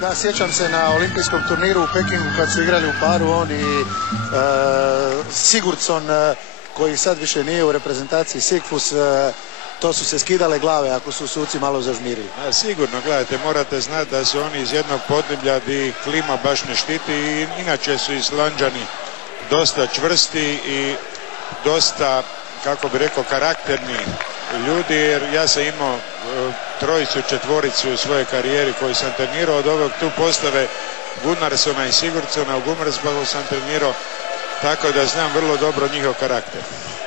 Da, sjećam se na olimpijskom turniru u Pekingu kad su igrali u paru on i Sigurdsson, koji sad više nije u reprezentaciji, Sigfus, to su se skidale glave ako su suci malo zažmirili. Sigurno, gledajte, morate znati da su oni iz jednog podneblja gdje klima baš ne štiti i inače su Islanđani dosta čvrsti i dosta, kako bi rekao, karakterni ljudi, jer ja sam imao trojicu, četvoricu u svojoj karijeri koju sam trenirao, od ovog tu postave Gunnarssona i Sigurdssona u Gummersbachu sam trenirao, tako da znam vrlo dobro njihov karakter.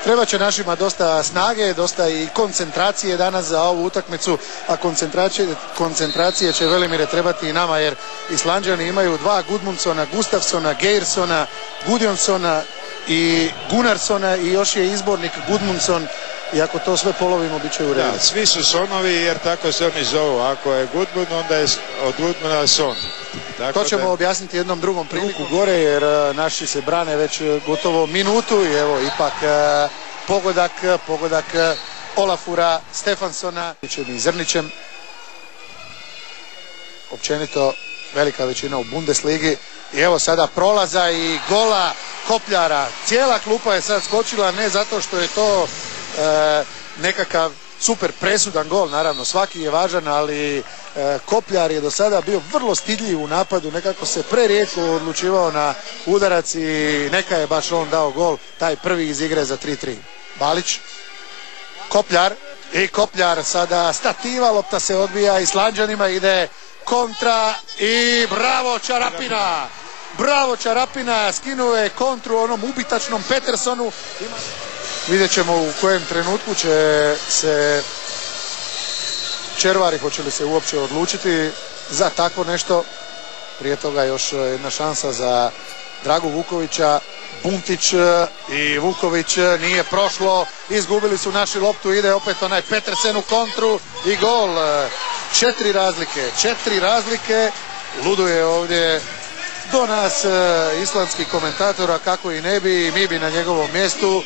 Treba će našima dosta snage, dosta i koncentracije danas za ovu utakmicu, a koncentracije će, Velimire, trebati i nama, jer Islanđani imaju dva Gudmundssona, Gustafssona, Geirssona, Gudjonssona i Gunnarssona i još je izbornik Gudmundsson. I ako to sve polovimo, bit će u redu. Da, svi su sonovi, jer tako se oni zovu. Ako je Gudmund, onda je od Gudmunda son. To ćemo objasniti jednom drugom priliku gore, jer naši se brane već gotovo minutu i evo ipak pogodak Olafura Stefanssona i Zrnićem. Općenito velika većina u Bundesligi. I evo sada prolaza i gola Kopljara. Cijela klupa je sad skočila, ne zato što je to nekakav super presudan gol, naravno svaki je važan, ali Kopljar je do sada bio vrlo stidljiv u napadu, nekako se prerijetko odlučivao na udarac i neka je baš on dao gol, taj prvi iz igre za 3-3. Balić, Kopljar i Kopljar sada stativa, lopta se odbija, Islanđanima ide kontra i bravo Čarapina! Bravo Čarapina, skinuo je kontru onom ubitačnom Petersonu. Vidjet ćemo u kojem trenutku će se Červari, hoće li se uopće odlučiti za takvo nešto. Prije toga još jedna šansa za Dragu Vukovića. Buntić i Vuković, nije prošlo. Izgubili su naši loptu, ide opet onaj Petersen u kontru i gol. 4 razlike. Luduje ovdje do nas islandskih komentatora, kako i ne bi, mi bi na njegovom mjestu.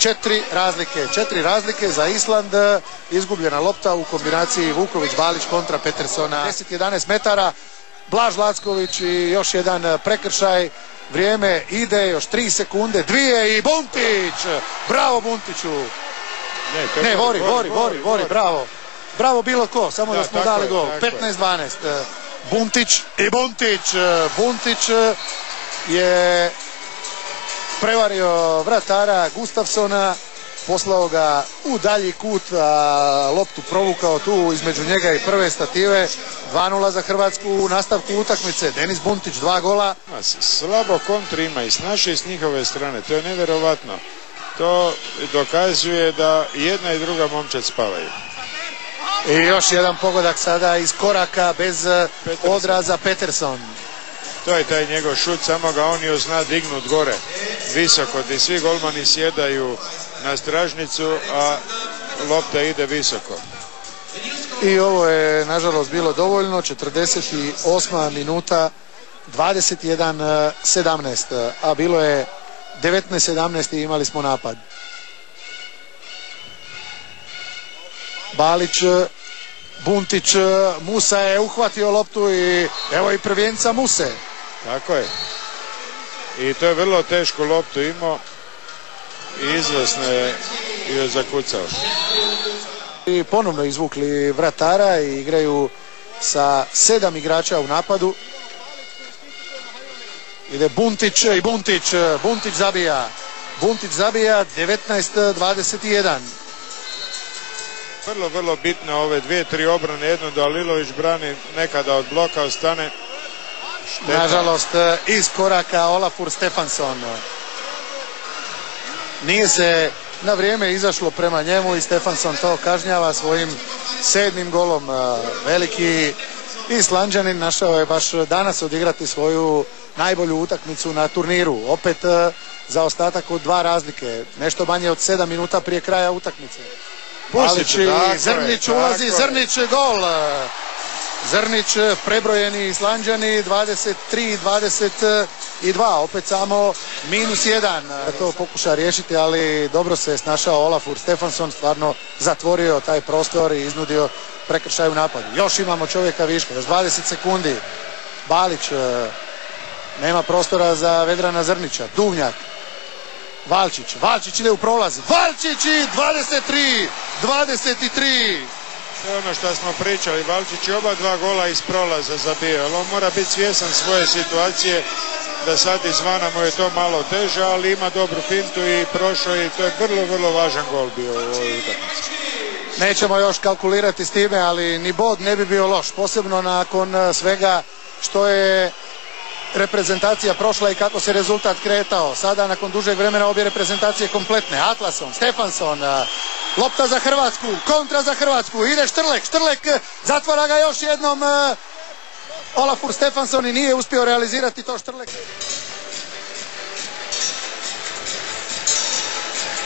4 razlike za Island. Izgubljena lopta u kombinaciji Vuković-Balić kontra Petersona. 10-11 metara. Blaž Lacković i još jedan prekršaj. Vrijeme ide, još 3 sekunde, 2 i Buntić! Bravo Buntiću! Ne, Vori, bravo. Bravo bilo ko, samo da smo dali gol. 15-12. Buntić i Buntić. Buntić je prevario vratara Gustafssona, poslao ga u dalji kut, a loptu provukao tu između njega i prve stative. 2-0 za Hrvatsku u nastavku utakmice. Denis Buntić, 2 gola. Slabo kontri ima i s naše i s njihove strane, to je nevjerovatno. To dokazuje da jedna i druga momčad spavaju. I još jedan pogodak sada iz koraka bez odraza Peterson. To je taj njegov šut, samo ga on još zna dignut gore visoko, gdje svi golmani sjedaju na stražnicu, a lopta ide visoko. I ovo je nažalost bilo dovoljno. 48. minuta, 21-17, a bilo je 19-17 i imali smo napad. Balić, Buntić, Musa je uhvatio loptu i evo i prvenca Muse. Tako je. I to je vrlo tešku loptu imao i izvrsno je i zakucao. I ponovno izvukli vratara i igraju sa 7 igrača u napadu. Ide Buntić i Buntić zabija. Buntić zabija, 19-21. Vrlo bitno ove 2-3 obrane, jednu da Lilović brani, nekada od bloka ostane. Šteta. Nažalost, iz koraka Olafur Stefansson. Nije se na vrijeme izašlo prema njemu i Stefansson to kažnjava svojim 7. golom. Veliki Islanđanin našao je baš danas odigrati svoju najbolju utakmicu na turniru. Opet za ostatak od 2 razlike. Nešto manje od 7 minuta prije kraja utakmice. Balić i Zrnić ulazi, Zrnić gol. Zrnić, prebrojeni Islanđani, 23-22, opet samo -1. To pokuša riješiti, ali dobro se snašao Olafur Stefansson, stvarno zatvorio taj prostor i iznudio prekršaj u napadu. Još imamo čovjeka viška, još 20 sekundi. Balić, nema prostora za Vedrana Zrnića. Duvnjak, Valčić ide u prolaz, Valčić i 23. To je ono što smo pričali, Valčić je oba dva gola iz prolaza zabio, ali on mora biti svjestan svoje situacije, da sad izvana mu je to malo teže, ali ima dobru fintu i prošao i to je vrlo, vrlo važan gol bio u ovoj utakmici. Nećemo još kalkulirati s time, ali ni bod ne bi bio loš, posebno nakon svega što je reprezentacija prošla i kako se rezultat kretao. Sada nakon dužeg vremena obje reprezentacije kompletne. Atlason, Stefansson, lopta za Hrvatsku, kontra za Hrvatsku, ide Štrlek, zatvara ga još jednom Olafur Stefansson i nije uspio realizirati to Štrlek.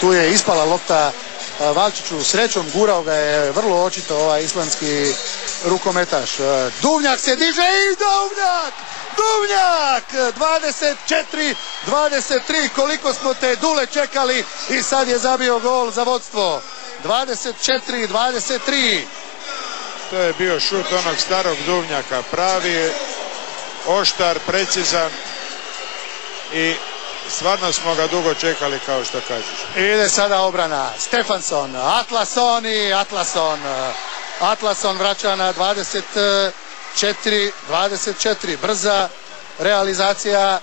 Tu je ispala lopta Valčiću, srećom gurao ga je vrlo očito ovaj islandski rukometaš. Duvnjak se diže i Duvnjak 24-23, koliko smo te Dule čekali i sad je zabio gol za vodstvo. 24-23. To je bio šut onog starog Duvnjaka, pravi, oštar, precizan i stvarno smo ga dugo čekali, kao što kažeš. Ide sada obrana, Stefansson, Atlason vraća na 24-24, brza realizacija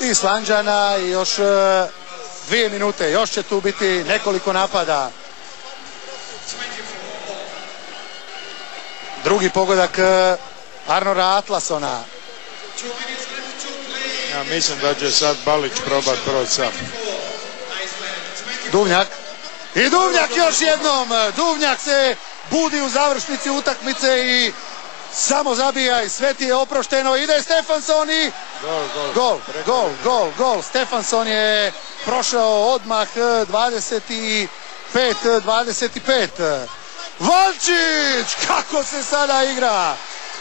Islanđana i još 2 minute, još će tu biti nekoliko napada. Drugi pogodak Arnora Atlasona. Ja mislim da će sad Balić probat proći sam. Duvnjak još jednom, Duvnjak se budi u završnici utakmice i samo zabija i sve ti je oprošteno. Ide Stefansson i gol. Stefansson je prošao odmah 25. Valčić, kako se sada igra.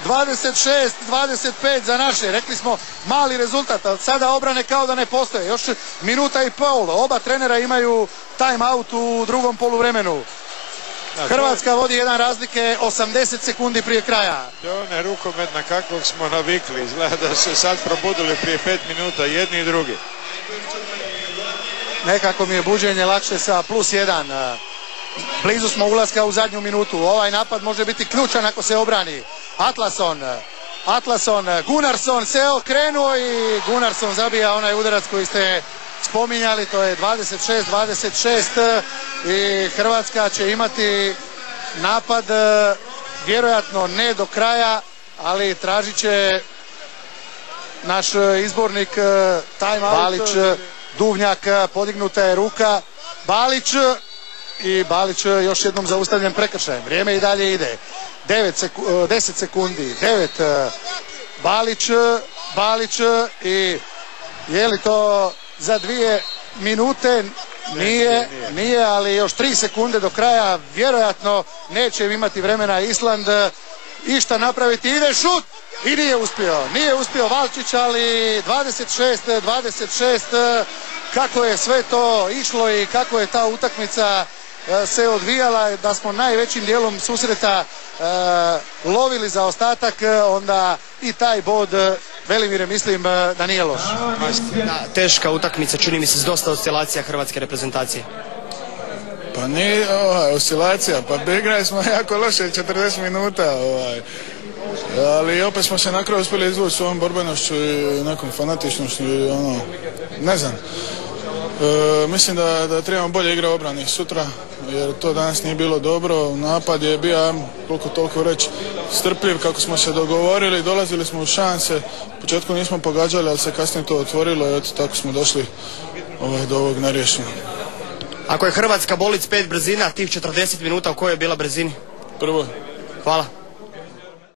26-25 za naše. Rekli smo mali rezultat, ali sada obrane kao da ne postoje. Još minuta i pol. Oba trenera imaju time out u drugom poluvremenu. Hrvatska vodi jedan razlike 80 sekundi prije kraja. To je onaj rukomet na kakvog smo navikli. Izgleda da se sad probudili prije 5 minuta jedni i drugi. Nekako mi je buđenje lakše sa +1. Blizu smo ulaska u zadnju minutu. Ovaj napad može biti ključan ako se obrani. Atlason, Gunnarsson se okrenuo i Gunnarsson zabija onaj udarac koji ste spominjali. To je 26-26 i Hrvatska će imati napad vjerojatno ne do kraja, ali tražit će naš izbornik time out. Balić, Duvnjak, podignuta je ruka. Balić još jednom zaustavljen prekršajem. Vrijeme i dalje ide. 10 sekundi. 9. Balić i je li to za 2 minute? Nije, ali još 3 sekunde do kraja. Vjerojatno neće imati vremena Island išta napraviti. Ide šut i nije uspio Valčić, ali 26-26. Kako je sve to išlo i kako je ta utakmica se odvijala, da smo najvećim dijelom susreta lovili za ostatak, onda i taj bod, Velimire, mislim da nije loš. Teška utakmica, čini mi se s dosta oscilacija hrvatske reprezentacije. Pa nije oscilacija, pa igrali smo jako loše 40 minuta, ali opet smo se na kraju uspjeli izvući s ovom borbenošću i nekom fanatičnošću, ne znam. Mislim da trebamo bolje igrati obrani sutra, jer to danas nije bilo dobro. Napad je bio, koliko toliko reći, strpljiv kako smo se dogovorili, dolazili smo u šanse. U početku nismo pogađali, ali se kasnije to otvorilo i tako smo došli do ovog neriješenog. Ako je Hrvatska bolic 5 brzina, tih 40 minuta u kojoj je bila brzini? Prvo. Hvala.